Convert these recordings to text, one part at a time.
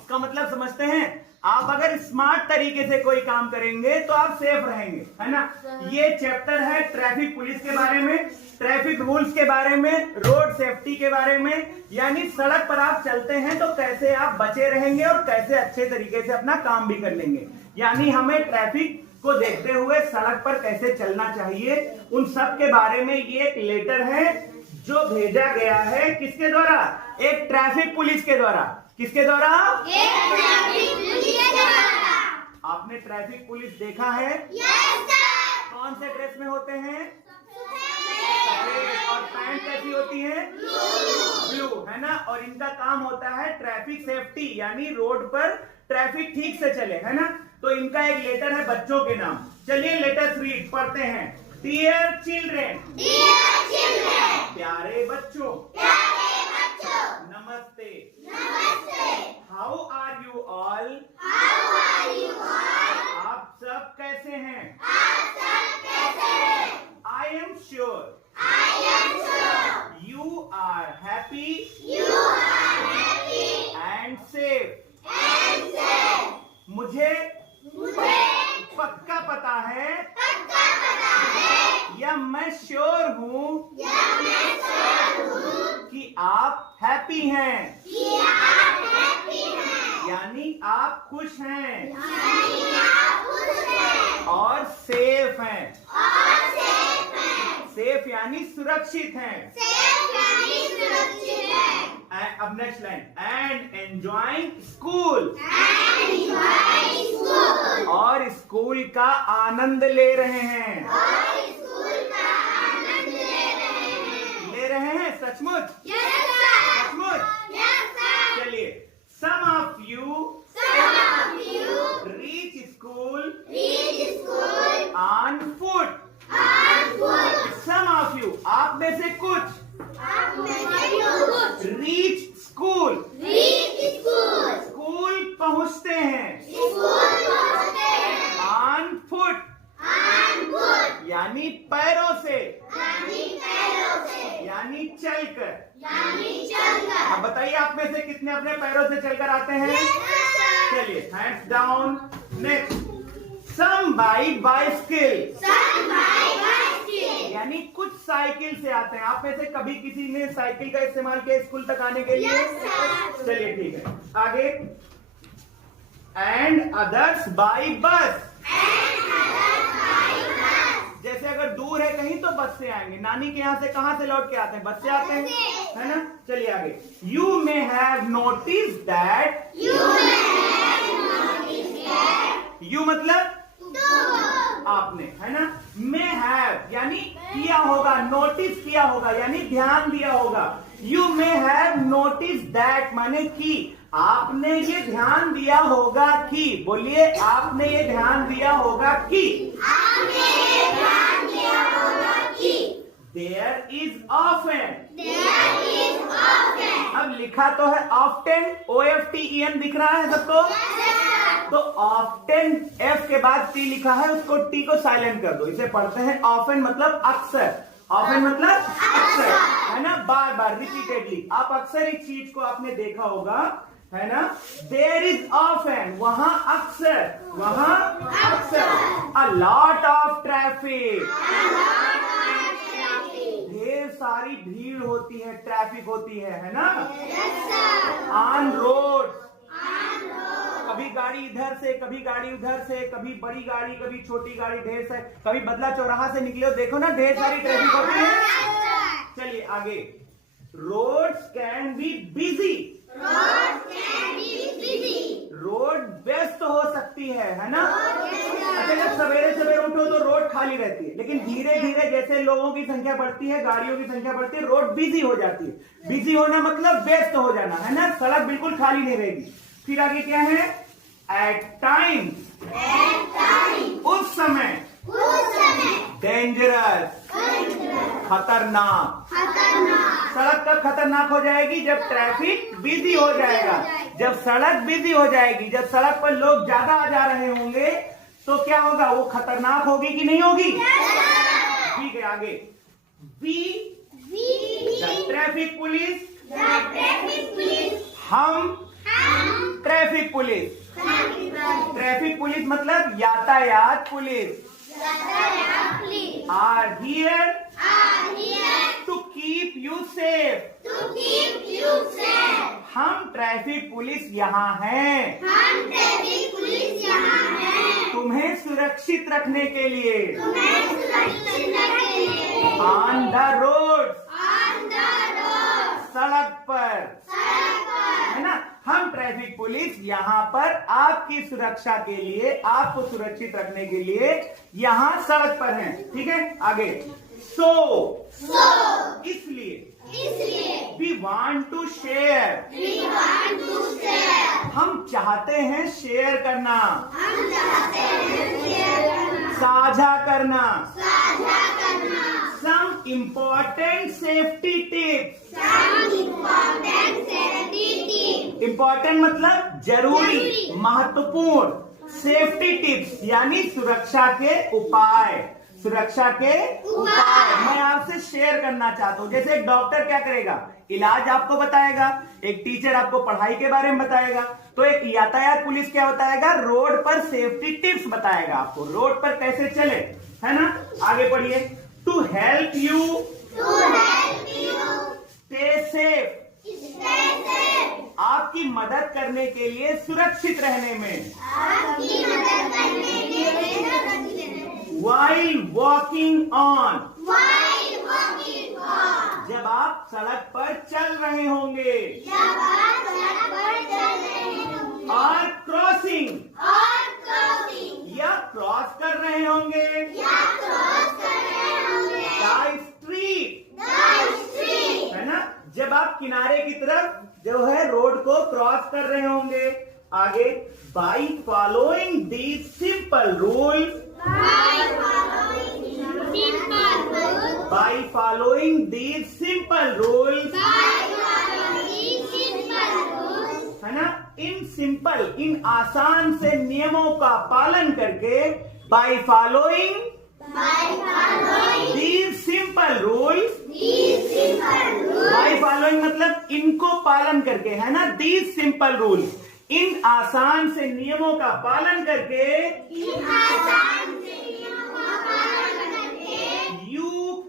इसका मतलब समझते हैं? आप अगर स्मार्ट तरीके से कोई काम करेंगे तो आप सेफ रहेंगे, है ना। ये चैप्टर है ट्रैफिक पुलिस के बारे में, ट्रैफिक रूल्स के बारे में, रोड सेफ्टी के बारे में, यानी सड़क पर आप चलते हैं तो कैसे आप बचे रहेंगे और कैसे अच्छे तरीके से अपना काम भी कर लेंगे। यानी हमें ट्रैफिक को देखते हुए सड़क पर कैसे चलना चाहिए, उन सब के बारे में ये एक लेटर है जो भेजा गया है किसके द्वारा? एक ट्रैफिक पुलिस के द्वारा। किसके द्वारा? आपने ट्रैफिक पुलिस देखा है? कौन से ड्रेस में होते हैं? और पैंट कैसी होती है? ब्लू, है ना। और इनका काम होता है ट्रैफिक सेफ्टी, यानी रोड पर ट्रैफिक ठीक से चले, है ना। तो इनका एक लेटर है बच्चों के नाम। चलिए लेटर रीड पढ़ते हैं। डियर चिल्ड्रेन, प्यारे बच्चों, नमस्ते, हाउ आर यू ऑल, आप सब कैसे हैं? I am sure you are happy and safe. मुझे पक्का पता है या मैं श्योर हूँ कि आप हैप्पी हैं, यानी आप खुश हैं और सेफ हैं। सेफ यानी सुरक्षित हैं। अब next line, and enjoying school, और स्कूल का आनंद ले रहे हैं। ले रहे हैं सचमुच? सचमुच? चलिए, some of you reach school on foot. Some of you, आप में से कुछ, रीच स्कूल, स्कूल पहुंचते हैं, ऑन फुट, यानी पैरों से, यानी चलकर। अब बताइए आप में से कितने अपने पैरों से चलकर आते हैं? चलिए, hands down. Next, some by bicycle, यानी कुछ साइकिल से आते हैं। आप में से कभी किसी ने साइकिल का इस्तेमाल किया स्कूल तक आने के लिए? चलिए ठीक है, आगे। एंड अदर्स बाई बस, जैसे अगर दूर है कहीं तो बस से आएंगे। नानी के यहाँ से कहाँ से लौट के आते हैं? बस से आते हैं, है ना। चलिए आगे। You may have notice that, you मतलब आपने, है ना। मे हैव यानी किया होगा, नोटिस किया होगा यानी ध्यान दिया होगा। You may have notice that माने कि आपने ये ध्यान दिया होगा कि, बोलिए, आपने ये ध्यान दिया होगा कि, देयर इज ऑफन, अब लिखा तो है ऑफ्टन, OFTEN दिख रहा है सबको? तो ऑफ्टन F के बाद T लिखा है, उसको T को साइलेंट कर दो। इसे पढ़ते हैं ऑफन मतलब अक्सर, ऑफन मतलब अक्सर, है ना, बार बार, रिपीटेडली। आप अक्सर एक चीज को आपने देखा होगा, है ना। देयर इज ऑफन, वहां अक्सर, वहां अक्सर। अ लॉट ऑफ ट्रैफिक, ढेर सारी भीड़ होती है, ट्रैफिक होती है ना। ऑन रोड, कभी गाड़ी इधर से, कभी गाड़ी उधर से, कभी बड़ी गाड़ी, कभी छोटी गाड़ी, ढेर से, कभी बदला चौराहा से निकले हो, देखो ना ढेर सारी ट्रैफिक होती है। चलिए आगे। Roads can be busy, road व्यस्त हो सकती है ना। अच्छा, जब सवेरे सवेरे उठो तो रोड खाली रहती है, लेकिन धीरे धीरे जैसे लोगों की संख्या बढ़ती है, गाड़ियों की संख्या बढ़ती है, रोड बिजी हो जाती है। बिजी होना मतलब व्यस्त हो जाना, है ना। सड़क बिल्कुल खाली नहीं रहेगी। फिर आगे क्या है? एट टाइम, उस समय, डेंजरस, खतरनाक। सड़क कब खतरनाक हो जाएगी? जब ट्रैफिक बिजी हो जाएगा, जब सड़क बिजी हो जाएगी, जब सड़क पर लोग ज्यादा आ जा रहे होंगे तो क्या होगा? वो खतरनाक होगी कि नहीं होगी? ठीक है, आगे। We the traffic police traffic police. Traffic police मतलब यातायात police. Are here to keep you safe. हम ट्रैफिक पुलिस यहाँ हैं तुम्हें सुरक्षित रखने के लिए। ऑन द रोड, सड़क पर, है ना। हम ट्रैफिक पुलिस यहाँ पर आपकी सुरक्षा के लिए, आपको सुरक्षित रखने के लिए यहाँ सड़क पर हैं। ठीक है, आगे। सो इसलिए वी वांट टू शेयर। हम चाहते हैं शेयर करना, साझा करना। Some important safety tips. Important मतलब जरूरी, महत्वपूर्ण। सेफ्टी टिप्स यानी सुरक्षा के उपाय। सुरक्षा के उपाय मैं आपसे शेयर करना चाहता हूँ। जैसे एक डॉक्टर क्या करेगा, इलाज आपको बताएगा। एक टीचर आपको पढ़ाई के बारे में बताएगा। तो एक यातायात पुलिस क्या बताएगा, रोड पर सेफ्टी टिप्स बताएगा आपको, रोड पर कैसे चले, है ना। आगे पढ़िए। To help you stay safe. आपकी मदद करने के लिए, सुरक्षित रहने में। While walking on, जब आप सड़क पर चल रहे होंगे। और क्रॉसिंग, या क्रॉस कर रहे होंगे। स्ट्रीट, है ना। जब आप किनारे की तरफ जो है रोड को क्रॉस कर रहे होंगे। आगे। By following these simple rules, by following these simple rules, है ना। इन सिंपल, इन आसान से नियमों का पालन करके, by following these simple rules, by following मतलब इनको पालन करके, है ना। these simple rules, इन आसान से नियमों का पालन करके,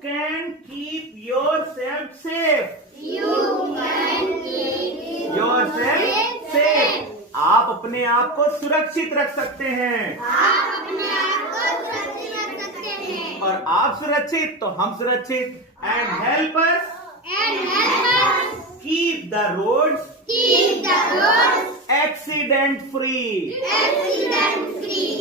can keep yourself safe. Yourself safe. आप अपने आप को सुरक्षित रख सकते हैं। और आप सुरक्षित तो हम सुरक्षित। And help us keep the roads accident free.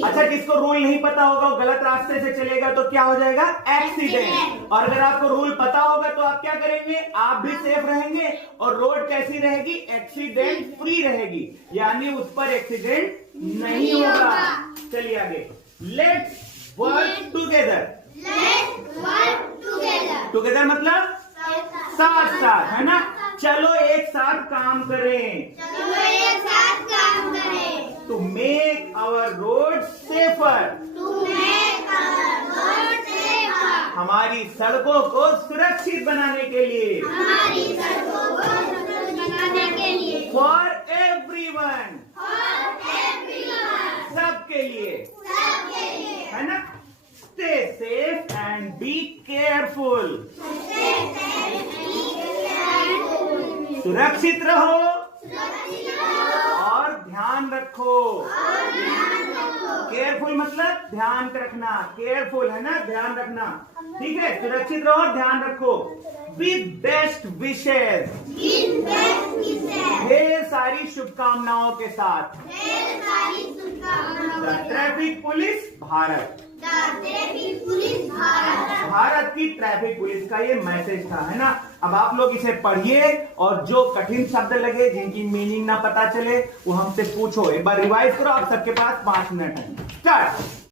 अच्छा, किसको रूल नहीं पता होगा, वो गलत रास्ते से चलेगा तो क्या हो जाएगा, एक्सीडेंट। और अगर आपको रूल पता होगा तो आप क्या करेंगे, आप भी सेफ रहेंगे और रोड कैसी रहेगी, एक्सीडेंट फ्री रहेगी, यानी उस पर एक्सीडेंट नहीं होगा। चलिए आगे। Let's work together. टुगेदर मतलब साथ साथ, है ना। चलो एक साथ काम करें। To make our road safer. हमारी सड़कों को सुरक्षित बनाने के लिए। फॉर एवरीवन, सबके लिए, है ना। Stay safe and be careful. सुरक्षित रहो और ध्यान रखो। केयरफुल मतलब ध्यान रखना, केयरफुल, है ना, ध्यान रखना। ठीक है, सुरक्षित रहो और ध्यान रखो। विद बेस्ट विशेष, ढेर सारी शुभकामनाओं के साथ। Traffic police Bharat. भारत की ट्रैफिक पुलिस का ये मैसेज था, है ना। अब आप लोग इसे पढ़िए और जो कठिन शब्द लगे, जिनकी मीनिंग ना पता चले, वो हमसे पूछो। एक बार रिवाइज करो, आप सबके पास 5 मिनट है। स्टार्ट।